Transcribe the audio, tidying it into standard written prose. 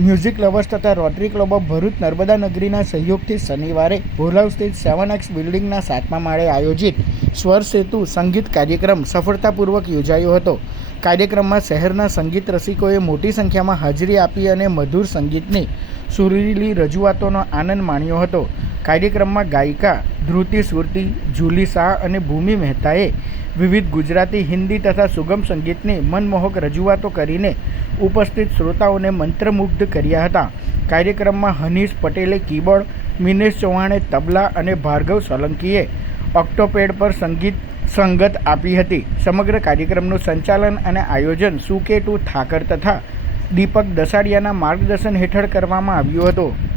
Music lovers તથા rotary club of Bharuch Narmada નગરીના સહયોગથી શનિવારે ભોલાવ સ્થિત 7X બિલ્ડિંગના 7મા માળે આયોજિત સ્વર સેતુ સંગીત કાર્યક્રમ સફળતાપૂર્વક યોજાયો હતો। કાર્યક્રમમાં શહેરના સંગીત રસિકોએ મોટી સંખ્યામાં હાજરી આપી અને મધુર સંગીતની સુરીલી રજૂઆતોનો આનંદ માણ્યો હતો। કાર્યક્રમમાં ગાયિકા ધ્રુતિ સુરતી, જુલી શાહ અને ભૂમિ મહેતાએ વિવિધ ગુજરાતી, હિન્દી તથા સુગમ સંગીતની મનમોહક રજૂઆતો કરીને ઉપસ્થિત શ્રોતાઓને મંત્રમુગ્ધ કર્યા હતા। કાર્યક્રમમાં હનીશ પટેલે કીબોર્ડ, મિનેશ ચૌહાણે તબલા અને ભાર્ગવ સોલંકીએ ઓક્ટોપેડ પર સંગત આપી હતી। સમગ્ર કાર્યક્રમનું સંચાલન અને આયોજન સુકેતુ ઠાકર તથા દીપક દસાડિયાના માર્ગદર્શન હેઠળ કરવામાં આવ્યું હતું।